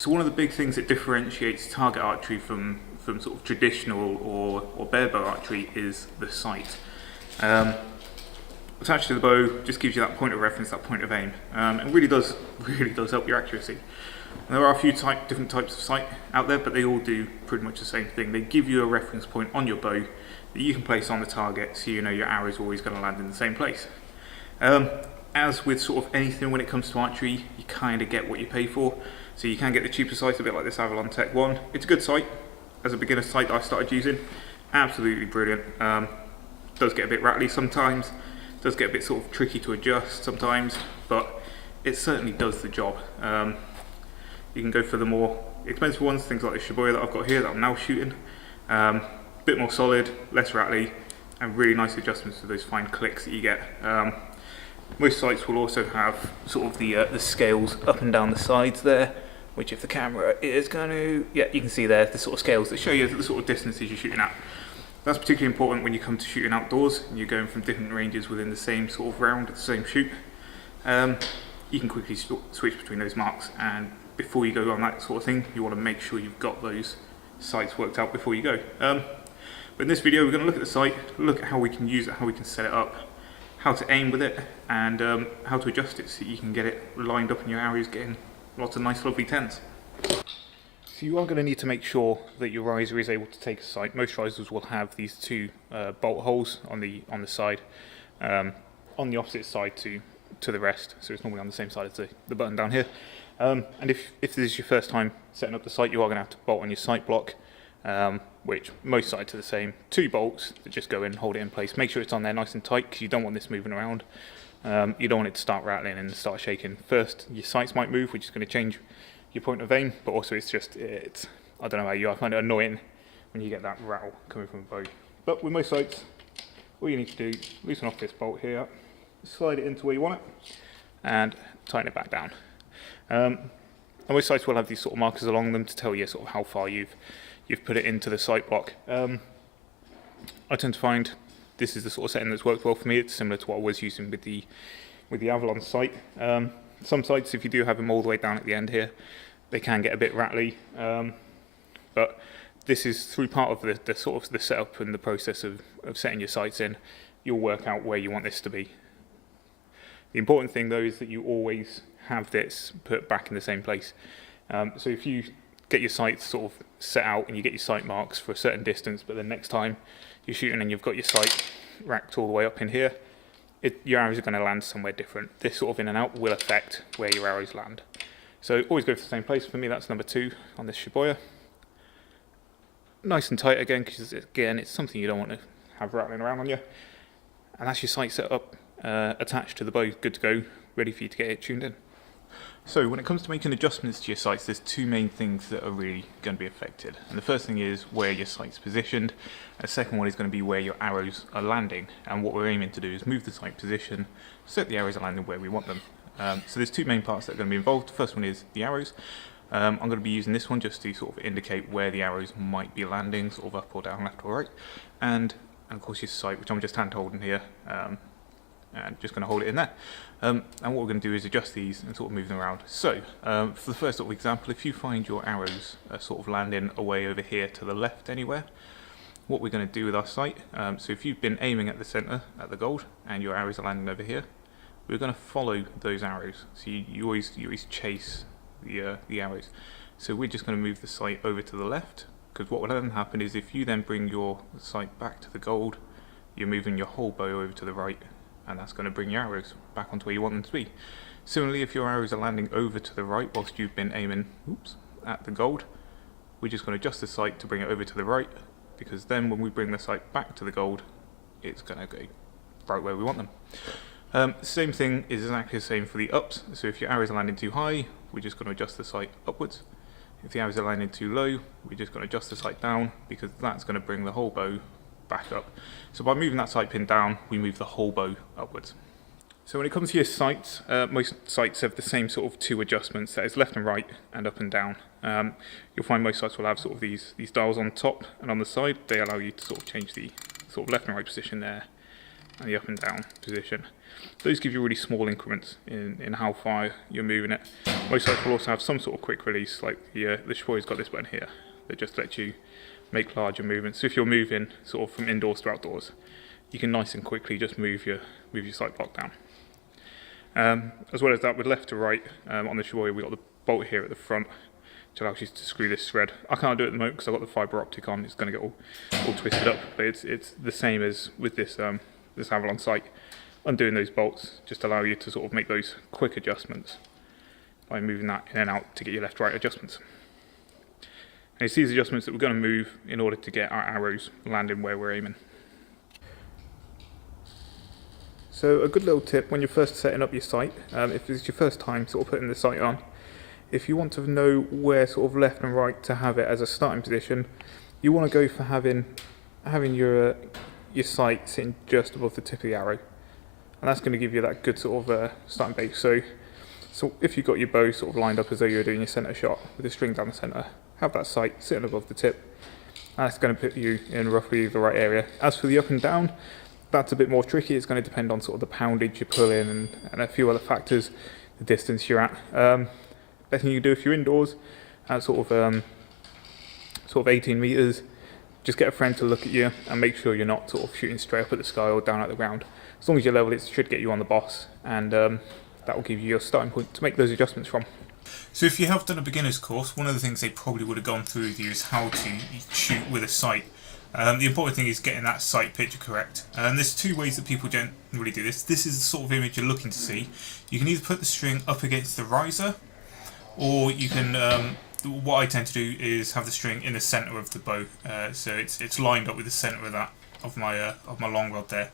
So one of the big things that differentiates target archery from sort of traditional or bare bow archery is the sight. Attached to the bow just gives you that point of reference, that point of aim, and really does help your accuracy. And there are a few different types of sight out there, but they all do pretty much the same thing. They give you a reference point on your bow that you can place on the target, so you know your arrow is always going to land in the same place. As with sort of anything when it comes to archery, you kind of get what you pay for. So you can get the cheaper sight, a bit like this Avalon Tech 1. It's a good sight. As a beginner sight that I started using, absolutely brilliant. Does get a bit rattly sometimes, does get a bit sort of tricky to adjust sometimes, but it certainly does the job. You can go for the more expensive ones, things like the Shibuya that I've got here that I'm now shooting. Bit more solid, less rattly, and really nice adjustments to those fine clicks that you get. Most sights will also have sort of the scales up and down the sides there, which if the camera is going to, yeah, you can see there the sort of scales that show you the sort of distances you're shooting at. That's particularly important when you come to shooting outdoors and you're going from different ranges within the same sort of round, the same shoot. You can quickly switch between those marks, and before you go on that sort of thing, you want to make sure you've got those sights worked out before you go. But in this video we're going to look at the sight, look at how we can use it, how we can set it up, how to aim with it, and how to adjust it so you can get it lined up in your arrows, getting lots of nice lovely tens. So you are going to need to make sure that your riser is able to take a sight. Most risers will have these two bolt holes on the side, on the opposite side to the rest, so it's normally on the same side as the button down here. And if this is your first time setting up the sight, you are going to have to bolt on your sight block, which most sights are the same. 2 bolts that just go in and hold it in place. Make sure it's on there nice and tight, because you don't want this moving around. You don't want it to start rattling and start shaking. First, your sights might move, which is going to change your point of aim, but also it's I don't know about you, I find it annoying when you get that rattle coming from a bow. But with most sights, all you need to do, loosen off this bolt here, slide it into where you want it, and tighten it back down. And most sights will have these sort of markers along them to tell you sort of how far you've put it into the sight block. I tend to find this is the sort of setting that's worked well for me. It's similar to what I was using with the Avalon sight. Some sights, if you do have them all the way down at the end here, they can get a bit rattly. But this is through part of the sort of the setup and the process of setting your sights in. You'll work out where you want this to be. The important thing though is that you always have this put back in the same place. So if you get your sights sort of set out and you get your sight marks for a certain distance, but then next time you're shooting and you've got your sight racked all the way up in here, your arrows are going to land somewhere different. This sort of in and out will affect where your arrows land. So always go for the same place. For me, that's number 2 on this Shibuya. Nice and tight again, because again, it's something you don't want to have rattling around on you. And that's your sight set up, attached to the bow, good to go, ready for you to get it tuned in. So when it comes to making adjustments to your sights, there's 2 main things that are really going to be affected. And the first thing is where your sight's positioned, and the second one is going to be where your arrows are landing. And what we're aiming to do is move the sight position so that the arrows are landing where we want them. So there's 2 main parts that are going to be involved. The first one is the arrows. I'm going to be using this one just to sort of indicate where the arrows might be landing, sort of up or down, left or right. And of course your sight, which I'm just hand holding here, and just going to hold it in there. And what we're going to do is adjust these and sort of move them around. So for the first sort of example, if you find your arrows are sort of landing away over here to the left anywhere, what we're going to do with our sight, so if you've been aiming at the center at the gold and your arrows are landing over here, we're going to follow those arrows. So you always chase the arrows. So we're just going to move the sight over to the left, because what will then happen is if you then bring your sight back to the gold, you're moving your whole bow over to the right, and that's going to bring your arrows back onto where you want them to be. Similarly, if your arrows are landing over to the right whilst you've been aiming at the gold, we're just going to adjust the sight to bring it over to the right, because then when we bring the sight back to the gold, it's going to go right where we want them. Same thing is exactly the same for the ups. So if your arrows are landing too high, we're just going to adjust the sight upwards. If the arrows are landing too low, we're just going to adjust the sight down, because that's going to bring the whole bow back up. So by moving that sight pin down, we move the whole bow upwards. So when it comes to your sights, most sights have the same sort of 2 adjustments, that is left and right and up and down. You'll find most sights will have sort of these dials on top and on the side. They allow you to sort of change the sort of left and right position there, and the up and down position. Those give you really small increments in how far you're moving it. Most sites will also have some sort of quick release, like the Shpoy's got this button here that just lets you make larger movements. So if you're moving sort of from indoors to outdoors, you can nice and quickly just move your sight block down. As well as that, with left to right on the Shpoy, we've got the bolt here at the front, which allows you to screw this thread. I can't do it at the moment because I've got the fibre optic on. It's going to get all twisted up, but it's the same as with this this Avalon sight. Undoing those bolts just allow you to sort of make those quick adjustments by moving that in and out to get your left-right adjustments. And it's these adjustments that we're going to move in order to get our arrows landing where we're aiming. So a good little tip when you're first setting up your sight, if it's your first time sort of putting the sight on, if you want to know where sort of left and right to have it as a starting position, you want to go for having your sight sitting just above the tip of the arrow, and that's going to give you that good sort of starting base. So if you've got your bow sort of lined up as though you're doing your centre shot with the string down the centre, have that sight sitting above the tip, and that's going to put you in roughly the right area. As for the up and down, that's a bit more tricky. It's going to depend on sort of the poundage you pull in and a few other factors, the distance you're at. Best thing you can do if you're indoors at sort of 18 metres, just get a friend to look at you and make sure you're not sort of shooting straight up at the sky or down at the ground. As long as you're level, it should get you on the boss, and that will give you your starting point to make those adjustments from. So if you have done a beginner's course, one of the things they probably would have gone through with you is how to shoot with a sight. The important thing is getting that sight picture correct. And there's two ways that people generally do this. This is the sort of image you're looking to see. You can either put the string up against the riser, or you can, what I tend to do is have the string in the centre of the bow, so it's lined up with the centre of my long rod there.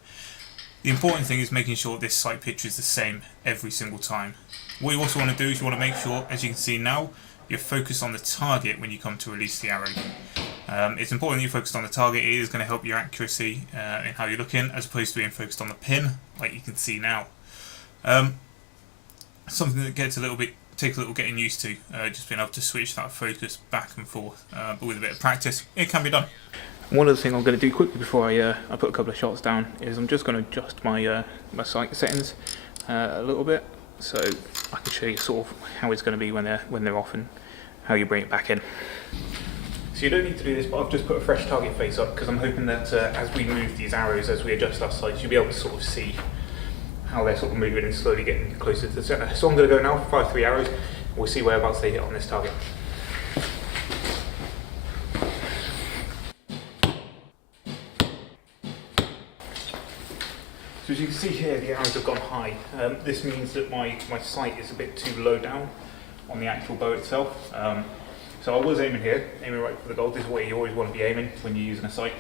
The important thing is making sure this sight picture is the same every single time. What you also want to do is you want to make sure, as you can see now, you're focused on the target when you come to release the arrow. It's important that you're focused on the target. It is going to help your accuracy in how you're looking, as opposed to being focused on the pin, like you can see now. Something that takes a little getting used to, just being able to switch that focus back and forth, but with a bit of practice, it can be done. One other thing I'm going to do quickly before I put a couple of shots down is I'm just going to adjust my sight settings a little bit, so I can show you sort of how it's going to be when they're off and how you bring it back in. So you don't need to do this, but I've just put a fresh target face up because I'm hoping that as we move these arrows, as we adjust our sights, you'll be able to sort of see how they're sort of moving and slowly getting closer to the centre. So I'm going to go now, fire 3 arrows, and we'll see whereabouts they hit on this target. So as you can see here, the arrows have gone high. This means that my sight is a bit too low down on the actual bow itself. So I was aiming here, aiming right for the goal. This is where you always want to be aiming when you're using a sight,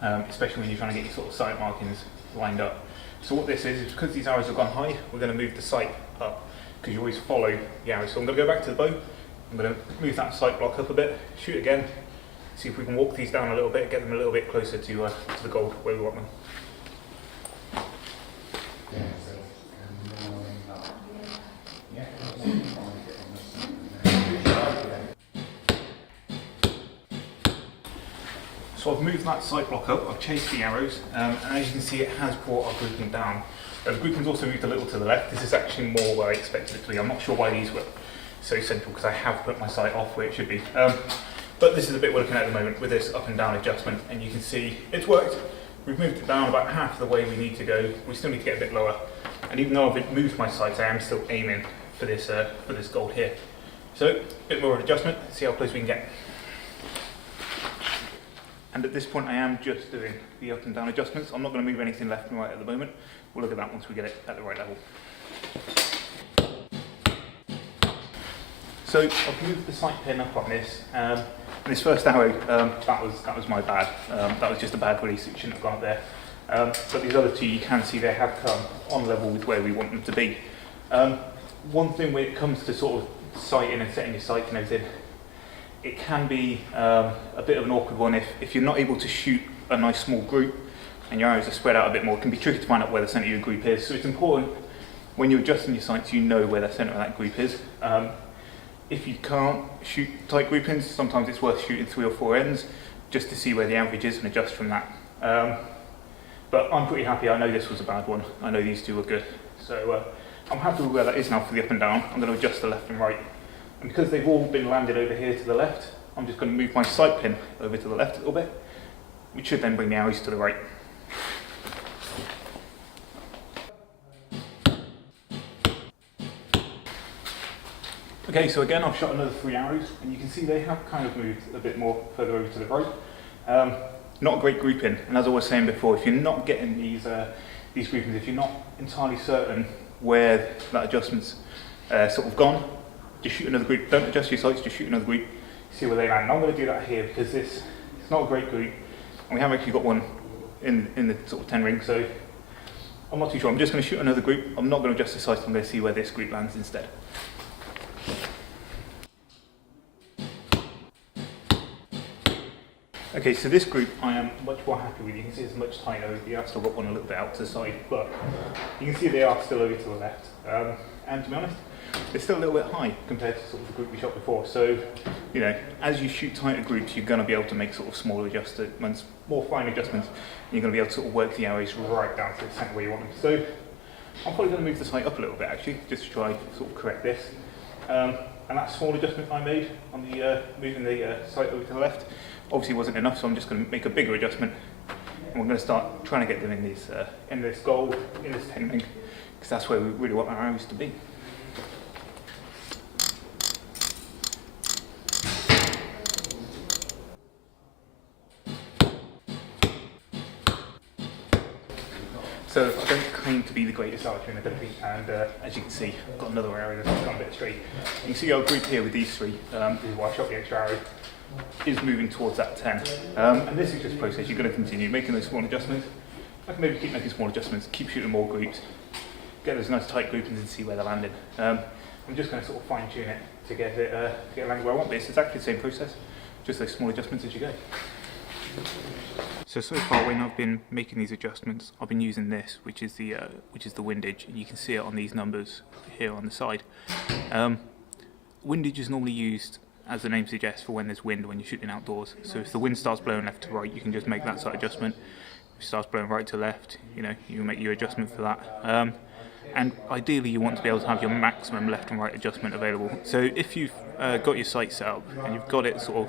especially when you're trying to get your sort of sight markings lined up. So what this is because these arrows have gone high, we're going to move the sight up, because you always follow the arrows. So I'm going to go back to the bow, I'm going to move that sight block up a bit, shoot again, see if we can walk these down a little bit, get them a little bit closer to the goal where we want them. So I've moved that sight block up, I've chased the arrows, and as you can see it has brought our grouping down. The grouping's also moved a little to the left. This is actually more where I expected it to be. I'm not sure why these were so central because I have put my sight off where it should be. But this is the bit we're looking at the moment with this up and down adjustment, and you can see it's worked. We've moved it down about half the way we need to go. We still need to get a bit lower, and even though I've moved my sights, I am still aiming for this gold here. So a bit more of an adjustment, see how close we can get. And at this point I am just doing the up and down adjustments. I'm not going to move anything left and right at the moment. We'll look at that once we get it at the right level. So I've moved the sight pin up on this. And this first arrow, that was my bad. That was just a bad release, it shouldn't have gone up there. But these other two, you can see they have come on level with where we want them to be. One thing when it comes to sort of sighting and setting your sight and everything, it can be a bit of an awkward one if you're not able to shoot a nice small group and your arrows are spread out a bit more. It can be tricky to find out where the centre of your group is. So it's important when you're adjusting your sights, you know where the centre of that group is. If you can't shoot tight groupings, sometimes it's worth shooting 3 or 4 ends just to see where the average is and adjust from that. But But I'm pretty happy. I know this was a bad one. I know these two were good. So I'm happy with where that is now for the up and down. I'm going to adjust the left and right. And because they've all been landed over here to the left, I'm just going to move my sight pin over to the left a little bit, which should then bring the arrows to the right. Okay, so again I've shot another 3 arrows, and you can see they have kind of moved a bit more further over to the right. Not a great grouping, and as I was saying before, if you're not getting these groupings, if you're not entirely certain where that adjustment's sort of gone, just shoot another group. Don't adjust your sights, just shoot another group, see where they land. And I'm going to do that here because it's not a great group, and we have actually got one in the sort of 10 ring, so I'm not too sure. I'm just going to shoot another group. I'm not going to adjust the sights, I'm going to see where this group lands instead. Okay, so this group I am much more happy with. You can see it's much tighter. I've still got one a little bit out to the side, but you can see they are still over to the left. And to be honest, they're still a little bit high compared to sort of the group we shot before. So, you know, as you shoot tighter groups, you're going to be able to make sort of smaller adjustments, more fine adjustments, and you're going to be able to sort of work the arrows right down to the centre where you want them. So, I'm probably going to move the sight up a little bit actually, just to try sort of correct this. And that small adjustment I made on the moving the sight over to the left obviously wasn't enough, so I'm just going to make a bigger adjustment, and we're going to start trying to get them in this goal, in this 10 ring, because that's where we really want our arrows to be. So I don't claim to be the greatest archer in the country, and as you can see, I've got another arrow that's gone a bit straight. You can see our group here with these 3, this is why I shot the extra arrow, is moving towards that 10. And this is just a process. You're going to continue making those small adjustments. I can maybe keep making small adjustments, keep shooting more groups, get those nice tight groupings and see where they're landing. I'm just going to sort of fine tune it to get it landing where I want, but it's exactly the same process, just those small adjustments as you go. So far when I've been making these adjustments, I've been using this, which is the windage, and you can see it on these numbers here on the side. Windage is normally used, as the name suggests, for when there's wind when you're shooting outdoors. So if the wind starts blowing left to right, you can just make that slight adjustment. If it starts blowing right to left, you know, you can make your adjustment for that. And ideally you want to be able to have your maximum left and right adjustment available. So if you've got your sight set up and you've got it sort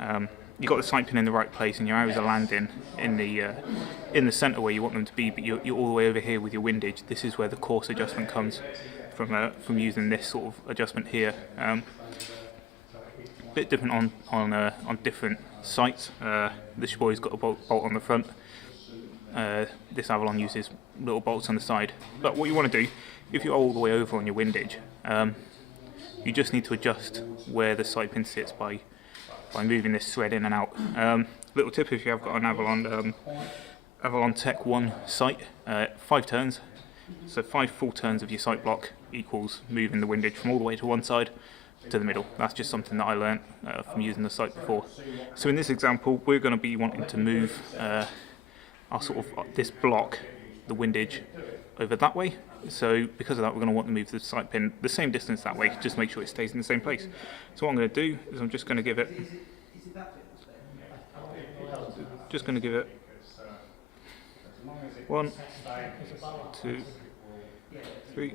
of you've got the sight pin in the right place and your arrows are landing in the centre where you want them to be, but you're all the way over here with your windage. This is where the coarse adjustment comes from using this sort of adjustment here. Bit different on different sights. This boy's got a bolt on the front. This Avalon uses little bolts on the side. But what you want to do, if you're all the way over on your windage, you just need to adjust where the sight pin sits by moving this thread in and out. Little tip if you have got an Avalon Tech 1 sight, 5 turns, so 5 full turns of your sight block equals moving the windage from all the way to one side to the middle. That's just something that I learnt from using the sight before. So in this example, we're going to be wanting to move our sort of this block, the windage, over that way. So because of that, we're going to want to move the sight pin the same distance that way, just make sure it stays in the same place. So what I'm going to do is I'm just going to give it 1, 2, 3,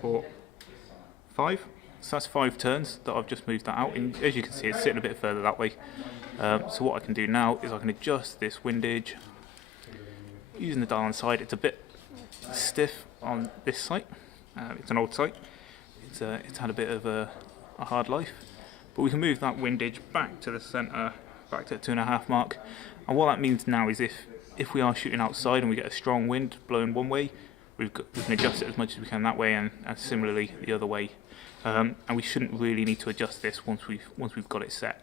4, 5. So that's 5 turns that I've just moved that out, and as you can see it's sitting a bit further that way. So what I can do now is I can adjust this windage using the dial on the side. It's a bit stiff on this sight. It's an old sight. It's had a bit of a hard life, but we can move that windage back to the centre, back to the 2.5 mark. And what that means now is if we are shooting outside and we get a strong wind blowing one way, we can adjust it as much as we can that way, and similarly the other way. And we shouldn't really need to adjust this once we've got it set.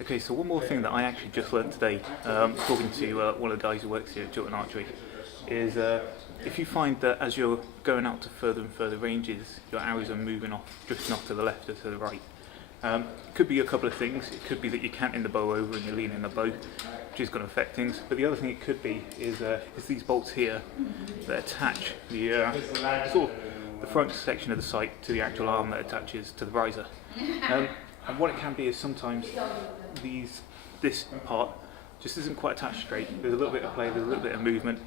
Okay, so one more thing that I actually just learned today, talking to one of the guys who works here at Troubleshooting Archery, is if you find that as you're going out to further and further ranges, your arrows are moving off, drifting off to the left or to the right. It could be a couple of things. It could be that you're canting the bow over and you're leaning the bow, which is going to affect things. But the other thing it could be is these bolts here that attach the sort of the front section of the sight to the actual arm that attaches to the riser. And what it can be is sometimes this part just isn't quite attached straight. There's a little bit of play, there's a little bit of movement.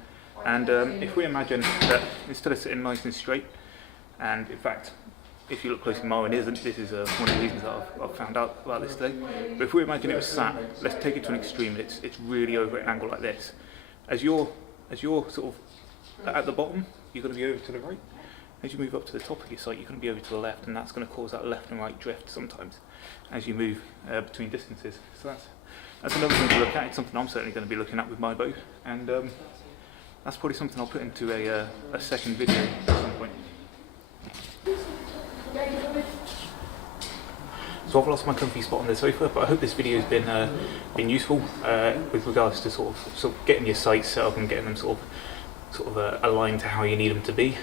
And if we imagine that instead of sitting nice and straight, and in fact, if you look closely, mine isn't. This is one of the reasons that I've found out about this today. But if we imagine it was sat, let's take it to an extreme. It's really over at an angle like this. As you're sort of at the bottom, you're going to be over to the right. As you move up to the top of your sight, you're going to be over to the left, and that's going to cause that left and right drift sometimes as you move between distances. So that's another thing to look at. It's something I'm certainly going to be looking at with my bow, and that's probably something I'll put into a second video at some point. So I've lost my comfy spot on the sofa, but I hope this video has been useful with regards to sort of getting your sights set up and getting them sort of aligned to how you need them to be.